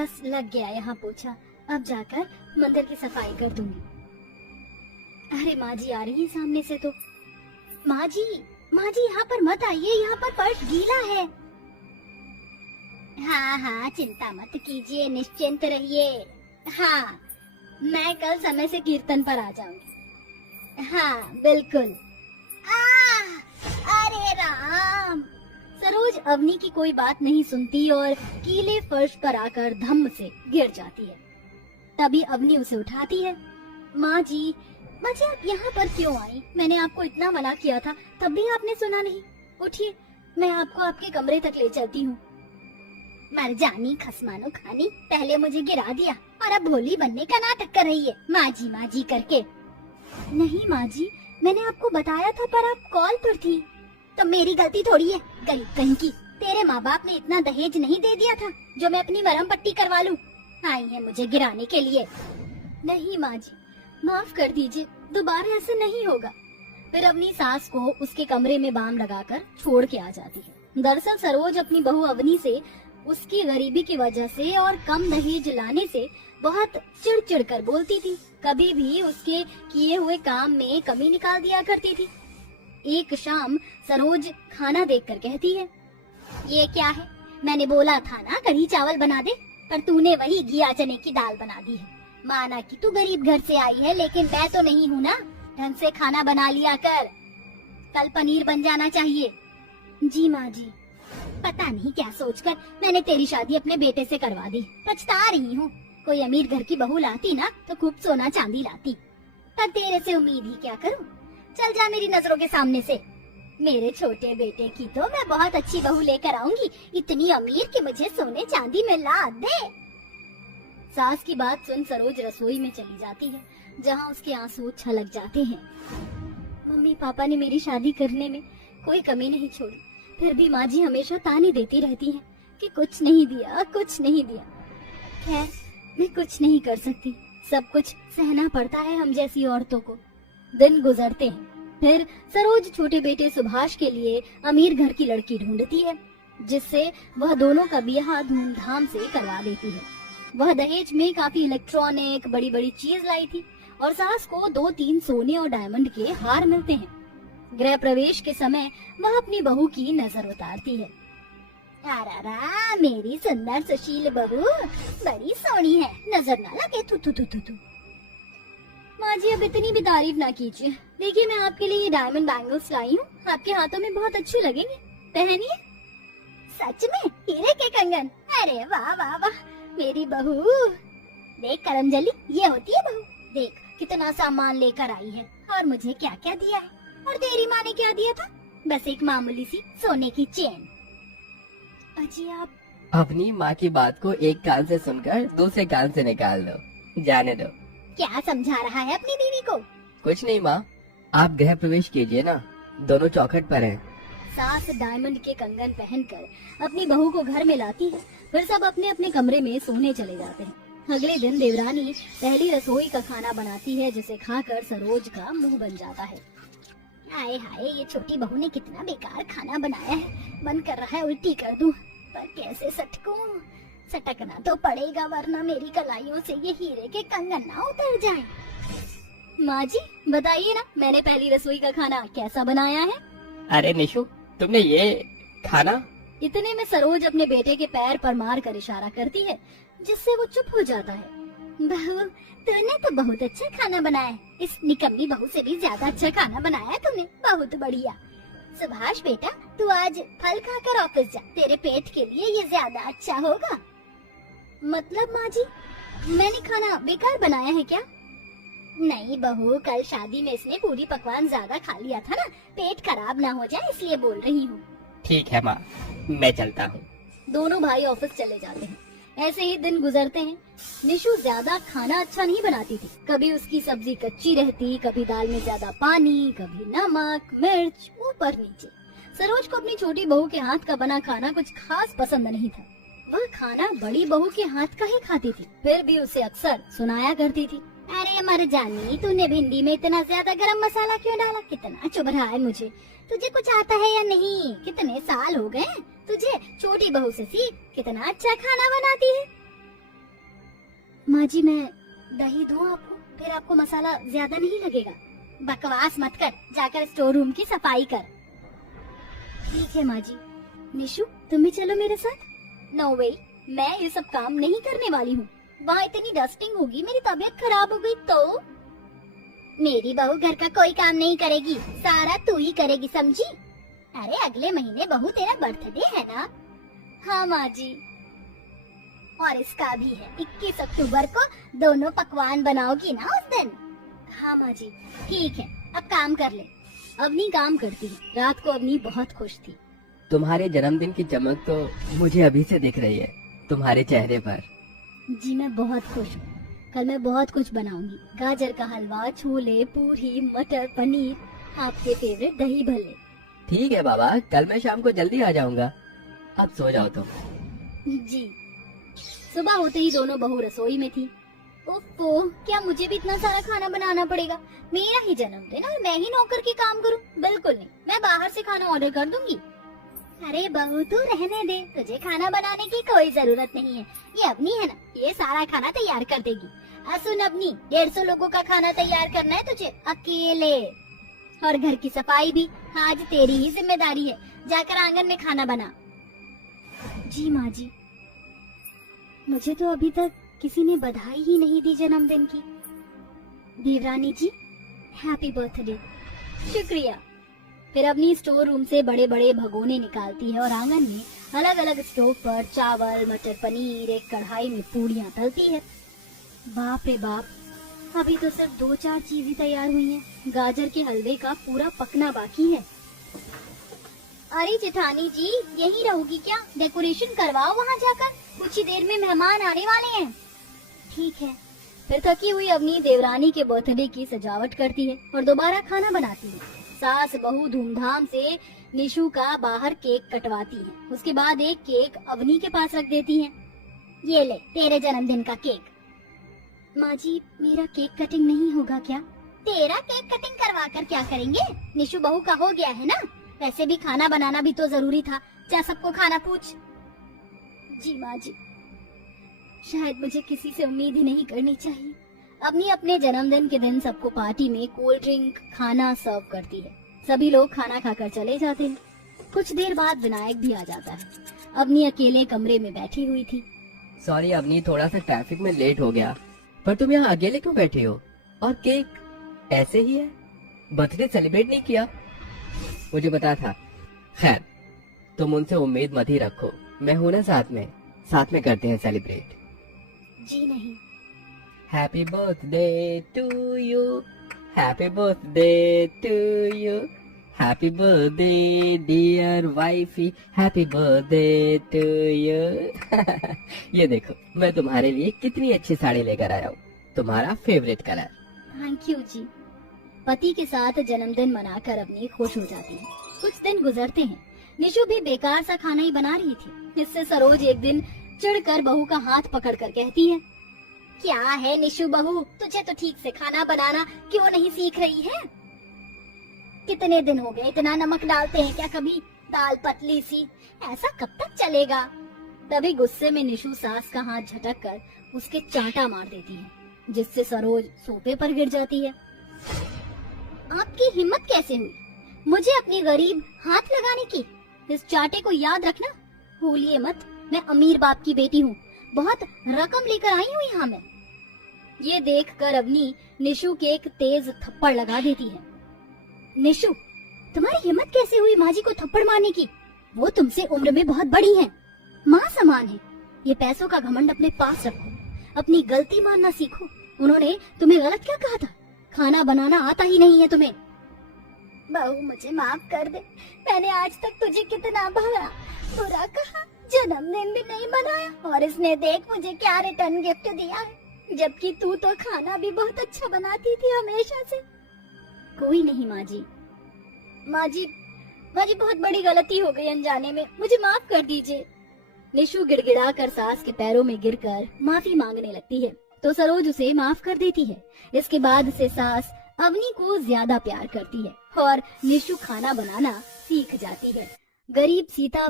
बस लग गया यहाँ पोछा, अब जाकर मंदिर की सफाई कर दूंगी। अरे माँ जी आ रही है सामने से तो। माँ जी यहाँ पर मत आइए, यहाँ पर फर्श गीला है। हाँ हाँ चिंता मत कीजिए, निश्चिंत रहिए। हाँ मैं कल समय से कीर्तन पर आ जाऊंगी। हाँ बिल्कुल। अरे राम। सरोज अवनी की कोई बात नहीं सुनती और गीले फर्श पर आकर धम्म से गिर जाती है। तभी अवनी उसे उठाती है। माँ जी आप यहाँ पर क्यों आई? मैंने आपको इतना मना किया था, तब भी आपने सुना नहीं। उठिए, मैं आपको आपके कमरे तक ले चलती हूँ। मर जानी खसमानो खानी, पहले मुझे गिरा दिया और अब भोली बनने का नाटक कर रही है माँ जी करके। नहीं माँ जी, मैंने आपको बताया था पर आप कॉल पर थी। तो मेरी गलती थोड़ी है, गरीब कहीं की। तेरे माँ बाप ने इतना दहेज नहीं दे दिया था जो मैं अपनी मरहम पट्टी करवा लूं। आई है मुझे गिराने के लिए। नहीं माँ जी, माफ कर दीजिए, दोबारा ऐसे नहीं होगा। फिर अपनी सास को उसके कमरे में बाम लगाकर छोड़ के आ जाती है। दरअसल सरोज अपनी बहू अवनी से उसकी गरीबी की वजह से और कम दहेज लाने से बहुत चिढ़ कर बोलती थी। कभी भी उसके किए हुए काम में कमी निकाल दिया करती थी। एक शाम सरोज खाना देखकर कहती है, ये क्या है? मैंने बोला था ना कढ़ी चावल बना दे, पर तूने वही घिया चने की दाल बना दी है। माना कि तू गरीब घर से आई है, लेकिन मैं तो नहीं हूँ ना। ढंग से खाना बना लिया कर, कल पनीर बन जाना चाहिए। जी माँ जी। पता नहीं क्या सोचकर मैंने तेरी शादी अपने बेटे से करवा दी, पछता रही हूँ। कोई अमीर घर की बहू लाती ना तो खूब सोना चांदी लाती, पर तेरे से उम्मीद ही क्या करूँ। चल जा मेरी नजरों के सामने से। मेरे छोटे बेटे की तो मैं बहुत अच्छी बहू लेकर आऊंगी, इतनी अमीर कि मुझे सोने चांदी में ला दे। सास की बात सुन सरोज रसोई में चली जाती है, जहाँ उसके आंसू छलक जाते हैं। मम्मी पापा ने मेरी शादी करने में कोई कमी नहीं छोड़ी, फिर भी माँ जी हमेशा ताने देती रहती हैं कि कुछ नहीं दिया, कुछ नहीं दिया। खैर मैं कुछ नहीं कर सकती, सब कुछ सहना पड़ता है हम जैसी औरतों को। दिन गुजरते हैं, फिर सरोज छोटे बेटे सुभाष के लिए अमीर घर की लड़की ढूंढती है, जिससे वह दोनों का ब्याह धूमधाम से करवा देती है। वह दहेज में काफी इलेक्ट्रॉनिक बड़ी बड़ी चीज लाई थी और सास को 2-3 सोने और डायमंड के हार मिलते हैं। गृह प्रवेश के समय वह अपनी बहू की नजर उतारती है। अरे मेरी सुंदर सुशील बहू बड़ी सोनी है, नजर ना लगे। थू। माँ जी अब इतनी भी तारीफ ना कीजिए। देखिए मैं आपके लिए ये डायमंड बैंगल्स लाई हूँ, आपके हाथों में बहुत अच्छे लगेंगे, पहनिए। सच में हीरे के कंगन? अरे वाह वाह वाह मेरी बहू। देख करमजली, ये होती है बहू। देख कितना सामान लेकर आई है और मुझे क्या क्या दिया है। और तेरी माँ ने क्या दिया था? बस एक मामूली सी सोने की चेन। अजी आप अपनी माँ की बात को एक कान से सुनकर दूसरे कान से निकाल दो, जाने दो। क्या समझा रहा है अपनी बीवी को? कुछ नहीं माँ, आप गृह प्रवेश कीजिए ना, दोनों चौखट पर हैं। सास डायमंड के कंगन पहनकर अपनी बहू को घर में लाती है, फिर सब अपने अपने कमरे में सोने चले जाते हैं। अगले दिन देवरानी पहली रसोई का खाना बनाती है, जिसे खाकर सरोज का मुंह बन जाता है। हाय हाय ये छोटी बहू ने कितना बेकार खाना बनाया है, मन कर रहा है उल्टी कर दूं, पर कैसे सटकूं? सटकना तो पड़ेगा, वरना मेरी कलाइयों से ये हीरे के कंगन ना उतर जाएं। माँ जी बताइए ना, मैंने पहली रसोई का खाना कैसा बनाया है? अरे निशु, तुमने ये खाना? इतने में सरोज अपने बेटे के पैर पर मार कर इशारा करती है, जिससे वो चुप हो जाता है। बहू तूने तो बहुत अच्छा खाना बनाया है, इस निकम्मी बहू से भी ज्यादा अच्छा खाना बनाया तूने, बहुत बढ़िया। सुभाष बेटा तू आज फल खाकर ऑफिस जा, तेरे पेट के लिए ये ज्यादा अच्छा होगा। मतलब माँ जी मैंने खाना बेकार बनाया है क्या? नहीं बहू, कल शादी में इसने पूरी पकवान ज्यादा खा लिया था ना, पेट खराब ना हो जाए इसलिए बोल रही हूँ। ठीक है माँ, मैं चलता हूँ। दोनों भाई ऑफिस चले जाते हैं। ऐसे ही दिन गुजरते हैं। निशु ज्यादा खाना अच्छा नहीं बनाती थी, कभी उसकी सब्जी कच्ची रहती, कभी दाल में ज्यादा पानी, कभी नमक मिर्च ऊपर नीचे। सरोज को अपनी छोटी बहू के हाथ का बना खाना कुछ खास पसंद नहीं था। वह खाना बड़ी बहू के हाथ का ही खाती थी, फिर भी उसे अक्सर सुनाया करती थी, अरे मर जानी तूने भिंडी में इतना ज्यादा गरम मसाला क्यों डाला, कितना चुभ रहा है मुझे, तुझे कुछ आता है या नहीं, कितने साल हो गए तुझे, छोटी बहू से सीख, कितना अच्छा खाना बनाती है। माँ जी मैं दही दूं आपको, फिर आपको मसाला ज्यादा नहीं लगेगा। बकवास मत कर, जाकर स्टोर रूम की सफाई कर। ठीक है माँ जी। निशु तुम भी चलो मेरे साथ। नो वे, मैं ये सब काम नहीं करने वाली हूँ। वहाँ इतनी डस्टिंग होगी, मेरी तबीयत खराब हो गई तो। मेरी बहू घर का कोई काम नहीं करेगी, सारा तू ही करेगी, समझी? अरे अगले महीने बहू तेरा बर्थडे है ना? हाँ माँ जी। और इसका भी है 21 अक्टूबर को, दोनों पकवान बनाओगी ना उस दिन? हाँ माँ जी। ठीक है, अब काम कर ले। अवनी काम करती है। रात को अवनी बहुत खुश थी। तुम्हारे जन्मदिन की चमक तो मुझे अभी से दिख रही है तुम्हारे चेहरे पर। जी मैं बहुत खुश हूँ। कल मैं बहुत कुछ बनाऊंगी। गाजर का हलवा, छोले, पूरी, मटर पनीर, आपके फेवरेट दही भल्ले। ठीक है बाबा, कल मैं शाम को जल्दी आ जाऊंगा। अब सो जाओ तुम। जी। सुबह होते ही दोनों बहू रसोई में थी। ओफो, क्या मुझे भी इतना सारा खाना बनाना पड़ेगा? मेरा ही जन्मदिन और मैं ही नौकर के काम करूं? बिल्कुल नहीं, मैं बाहर से खाना ऑर्डर कर दूंगी। अरे बहू तू रहने दे, तुझे खाना बनाने की कोई जरूरत नहीं है। ये अवनी है ना, ये सारा खाना तैयार कर देगी। सुन अवनी, 150 लोगों का खाना तैयार करना है तुझे अकेले, और घर की सफाई भी आज तेरी ही जिम्मेदारी है। जाकर आंगन में खाना बना। जी माँ जी। मुझे तो अभी तक किसी ने बधाई ही नहीं दी जन्मदिन की। देवरानी जी, हैप्पी बर्थडे। शुक्रिया। फिर अपनी स्टोर रूम से बड़े बड़े भगोने निकालती है और आंगन में अलग अलग स्टोव पर चावल, मटर पनीर, एक कढ़ाई में पूड़ियाँ तलती है। बाप रे बाप, अभी तो सिर्फ 2-4 चीजें तैयार हुई हैं। गाजर के हलवे का पूरा पकना बाकी है। अरे जेठानी जी, यहीं रहोगी क्या? डेकोरेशन करवाओ वहाँ जाकर, कुछ ही देर में मेहमान आने वाले हैं। ठीक है। फिर थकी हुई अवनी देवरानी के बर्थडे की सजावट करती है और दोबारा खाना बनाती है। सास बहू धूमधाम से निशु का बाहर केक कटवाती है। उसके बाद एक केक अवनी के पास रख देती है। ये ले तेरे जन्मदिन का केक। माँ जी, मेरा केक कटिंग नहीं होगा क्या? तेरा केक कटिंग करवा कर क्या करेंगे? निशु बहू का हो गया है ना। वैसे भी खाना बनाना भी तो जरूरी था। जा सबको खाना पूछ। जी माँ जी। शायद मुझे किसी से उम्मीद ही नहीं करनी चाहिए। अवनी अपने जन्मदिन के दिन सबको पार्टी में कोल्ड ड्रिंक, खाना सर्व करती है। सभी लोग खाना खाकर चले जाते हैं। कुछ देर बाद विनायक भी आ जाता है। अवनी अकेले कमरे में बैठी हुई थी। सॉरी अवनी, थोड़ा सा ट्रैफिक में लेट हो गया। पर तुम यहाँ अकेले क्यों बैठी हो? और केक ऐसे ही है? बर्थडे सेलिब्रेट नहीं किया? मुझे पता था। खैर, तुम उनसे उम्मीद मत ही रखो। मैं हूं ना साथ में करते हैं सेलिब्रेट। जी नहीं। Happy birthday to you, happy birthday to you, happy birthday dear wifey, happy birthday to you. ये देखो, मैं तुम्हारे लिए कितनी अच्छी साड़ी लेकर आया हूँ, तुम्हारा फेवरेट कलर। थैंक यू जी। पति के साथ जन्मदिन मनाकर अपनी खुश हो जाती है। कुछ दिन गुजरते हैं। निशु भी बेकार सा खाना ही बना रही थी। इससे सरोज एक दिन चिढ़कर बहू का हाथ पकड़कर कहती है, क्या है निशु बहू, तुझे तो ठीक से खाना बनाना क्यों नहीं सीख रही है? कितने दिन हो गए, इतना नमक डालते हैं क्या कभी? दाल पतली सी, ऐसा कब तक चलेगा? तभी गुस्से में निशु सास का हाथ झटक कर उसके चांटा मार देती है, जिससे सरोज सोफे पर गिर जाती है। आपकी हिम्मत कैसे हुई मुझे अपनी गरीब हाथ लगाने की? इस चांटे को याद रखना, भूलिए मत, मैं अमीर बाप की बेटी हूँ, बहुत रकम लेकर आई हूँ यहाँ मैं। ये देखकर अवनी निशु के एक तेज थप्पड़ लगा देती है। निशु, तुम्हारी हिम्मत कैसे हुई माँ जी को थप्पड़ मारने की? वो तुमसे उम्र में बहुत बड़ी हैं, माँ समान है। ये पैसों का घमंड अपने पास रखो, अपनी गलती मानना सीखो। उन्होंने तुम्हें गलत क्या कहा था? खाना बनाना आता ही नहीं है तुम्हें। बहू मुझे माफ कर दे, मैंने आज तक तुझे कितना भला बुरा कहा, जन्मदिन भी नहीं मनाया, और इसने देख मुझे क्या रिटर्न गिफ्ट दिया है, जबकि तू तो खाना भी बहुत अच्छा बनाती थी हमेशा से। कोई नहीं माँ जी। माँ जी बहुत बड़ी गलती हो गई अनजाने में, मुझे माफ कर दीजिए। निशु गिड़गिड़ाकर सास के पैरों में गिरकर माफी मांगने लगती है, तो सरोज उसे माफ कर देती है। इसके बाद से सास अवनी को ज्यादा प्यार करती है और निशु खाना बनाना सीख जाती है। गरीब सीता